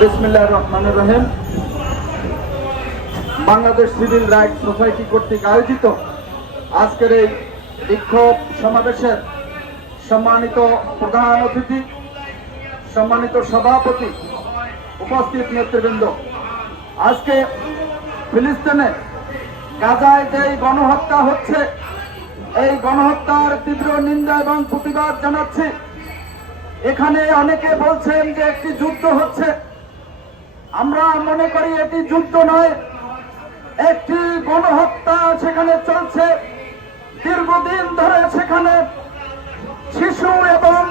বিসমিল্লাহির রহমানির রহিম। Bangladesh civil rights society কর্তৃক আয়োজিত আজকের এই বিক্ষোভ সমাবেশের সম্মানিত প্রধান অতিথি, সম্মানিত সভাপতি, উপস্থিত নেতৃবৃন্দ, আজকে ফিলিস্তিনে গাজায় যে গণহত্যা হচ্ছে, এই গণহত্যার তীব্র নিন্দা এবং প্রতিবাদ জানাচ্ছি। এখানে অনেকে বলছেন যে একটি যুদ্ধ হচ্ছে। আমরা মনে করি এটি যুদ্ধ নয়, একটি গণহত্যা সেখানে চলছে। দীর্ঘদিন ধরে সেখানে শিশু এবং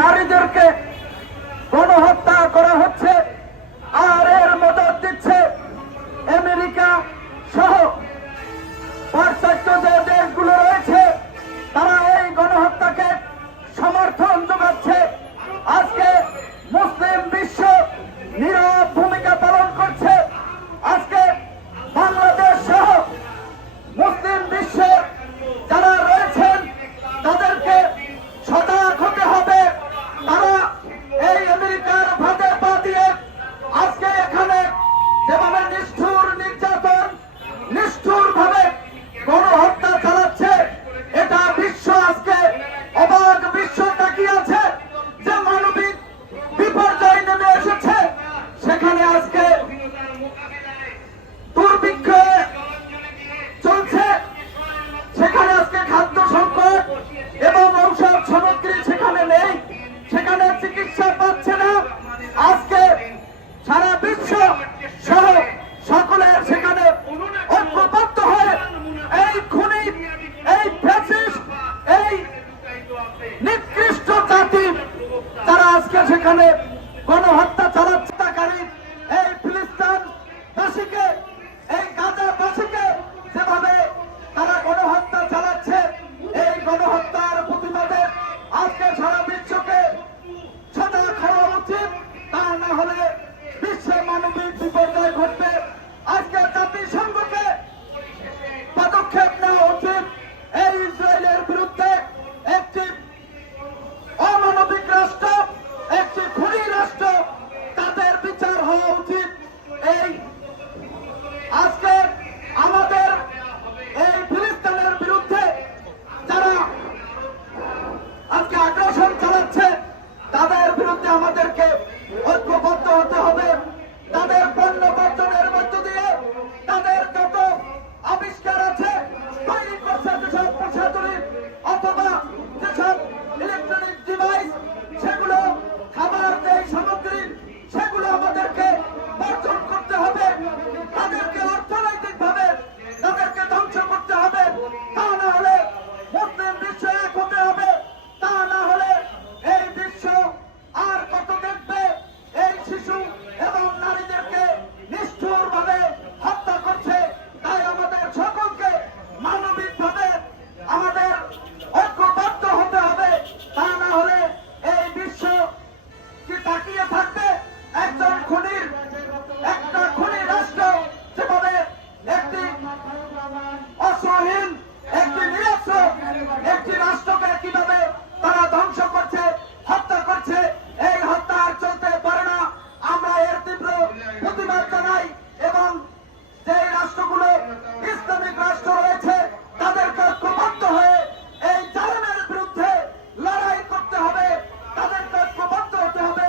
নারীদেরকে গণহত্যা করা হচ্ছে। আর এর মদদ দিচ্ছে আমেরিকা সহ পাশ্চাত্য যে দেশগুলো রয়েছে, তারা এই গণহত্যাকে সমর্থন যোগাচ্ছে। আজকে মুসলিম বিশ্ব নীরব ভূমিকা পালন করছে। আজকে বাংলাদেশ সহ মুসলিম বিশ্বের যারা রয়েছেন তাদেরকে সজাগ হতে হবে। তারা এই আমেরিকার ফাঁদে পা দিয়ে আজকে এখানে যেভাবে নিষ্ঠুর নির্যাতন, নিষ্ঠুর ভাবে গণহত্যা চালাচ্ছে, এটা বিশ্ব আজকে অবাক বিশ্ব তাকিয়ে আছে যে মানবিক বিপর্যয় নেমে এসেছে। সেখানে আজকে দুর্ভিক্ষ চলছে, সেখানে আজকে খাদ্য সংকট এবং ঔষধ সামগ্রী সেখানে নেই, সেখানে চিকিৎসা পাচ্ছে না। আজকে সারা বিশ্ব সহ সকলের সেখানে ঐক্যবদ্ধ হয়ে এই খুনি, এই ফ্যাসিস্ট, এই নিকৃষ্ট জাতি তারা আজকে সেখানে গণহত্যা চালাচ্ছেকারী এই ফিলিস্তিনবাসীকে, এই গাজাবাসীকে যেভাবে তারা গণহত্যা চালাচ্ছে, এই গণহত্যার প্রতিবাদে আজকে সারা বিশ্বকে সজাগ হওয়া উচিত। তা না হলে বিশ্বে মানবিক বিপর্যয় ঘটবে। আজকে জাতিসংঘকে পদক্ষেপ নেওয়া উচিত। এই ইসরায়েলের বিরুদ্ধে একটি অমানবিক রাষ্ট্র, একটি খুনি রাষ্ট্র, তাদের বিচার হওয়া উচিত। এই আজকে আমাদের এই ফিলিস্তিনের বিরুদ্ধে যারা আজকে আগ্রাসন চালাচ্ছে, তাদের বিরুদ্ধে আমাদেরকে ঐক্যবদ্ধ হতে হবে। তাদের পণ্য বর্জনের মধ্য দিয়ে তাদের যত আবিষ্কার আছে, তৈরি করছে যেসব প্রসাধনী অথবা যেসব ইলেকট্রনিক ডিভাইস, সেগুলো খাবার দেয় সামগ্রী, সেগুলো আমাদেরকে বর্জন করতে হবে। তাদেরকে অর্থনৈতিক ভাবে তাদেরকে ধ্বংস করতে হবে। তা না হলে মুসলিম বিশ্ব এক হতে হবে। তা না হলে এই বিশ্ব আর কত দেখবে এই শিশু এবং নারীদেরকে নিষ্ঠুর ভাবে হত্যা করছে। তাই আমাদের সকলকে মানবিক ভাবে আমাদের ঐক্যবদ্ধ হতে হবে। তা না হলে এই বিশ্ব কি তাকিয়ে থাকবে একজন খুনির, একটা খুনি রাষ্ট্র যেভাবে একটি অস্ত্রহীন, একটি নিরস্ত্র একটি রাষ্ট্রকে কিভাবে তারা ধ্বংস করছে, হত্যা করছে। এই হত্যা আর চলতে পারে না। আমরা এর তীব্র প্রতিবাদ জানাই এবং যে রাষ্ট্রগুলো ইসলামিক রাষ্ট্র রয়েছে তাদেরকে ঐক্যবদ্ধ হয়ে এই জালেমের বিরুদ্ধে লড়াই করতে হবে। তাদেরকে ঐক্যবদ্ধ হতে হবে।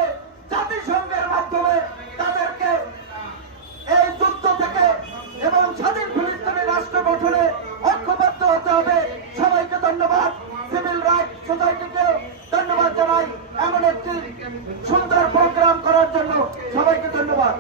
জাতিসংঘের মাধ্যমে তাদেরকে এই যুদ্ধ থেকে এবং স্বাধীন ফিলিস্তিনি রাষ্ট্র গঠনে ঐক্যবদ্ধ হতে হবে। সবাইকে ধন্যবাদ। সিভিল রাইটস সোসাইটিকে ধন্যবাদ জানাই এমন একটি সুন্দর প্রোগ্রাম করার জন্য। সবাইকে ধন্যবাদ।